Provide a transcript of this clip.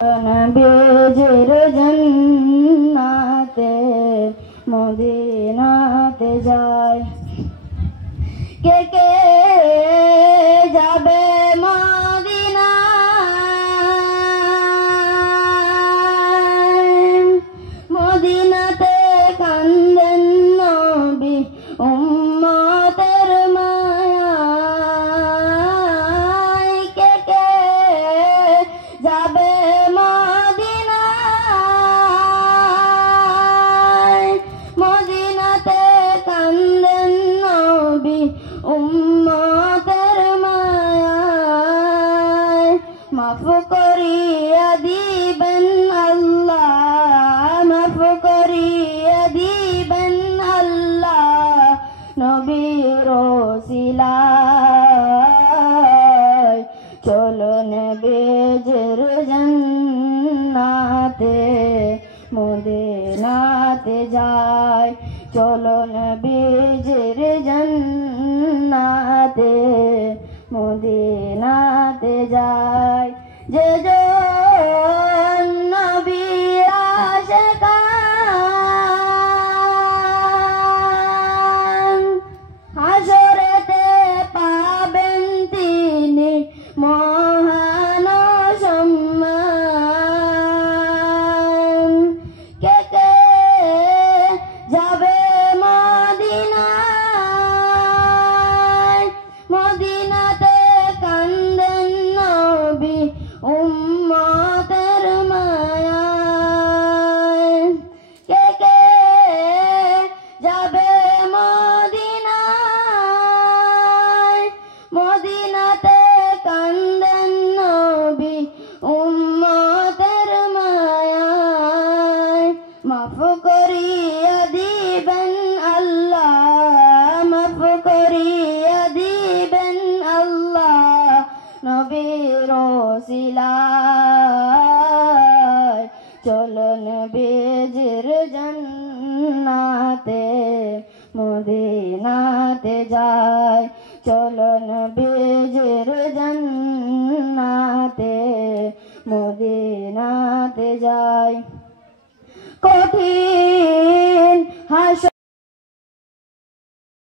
নবীজির জান্নাতে মদিনাতে যায়। কে কে যাবে মদিনায়? মদিনাতে কান্দেন নবী উম্মতের মায়ায়। কে কে যাবে মদিনায়? মদিনাতে কান্দেন নবী উম্মতের মায়ায়। মাফ করিয়া দিবেন আল্লাহ, মাফ করিয়া দিবেন আল্লাহ নবীর ওসিলায়। চলো নবীজির জান্নাতে মদিনাতে যায়। চলো নবীজির জান্নাতে মদিনাতে যায়। যে জন নবীর আশিকান হাসরেতে পাবেন তিনি মহান সম্মান। কে কে যাবে মদিনায়? মদিনাতে কান্দেন নবী উম্মতের মায়ায়। কে কে যাবে মদিনায়? মদিনাতে কান্দেন নবী উম্মতের মায়ায়। মাফ করিয়া দিবেন আল্লাহ, মাফ করিয়া দিবেন আল্লাহ নবীর ওসিলায়। চলো নবীজির জান্নাতে মদিনাতে যায়। চলো নবীজির জান্নাতে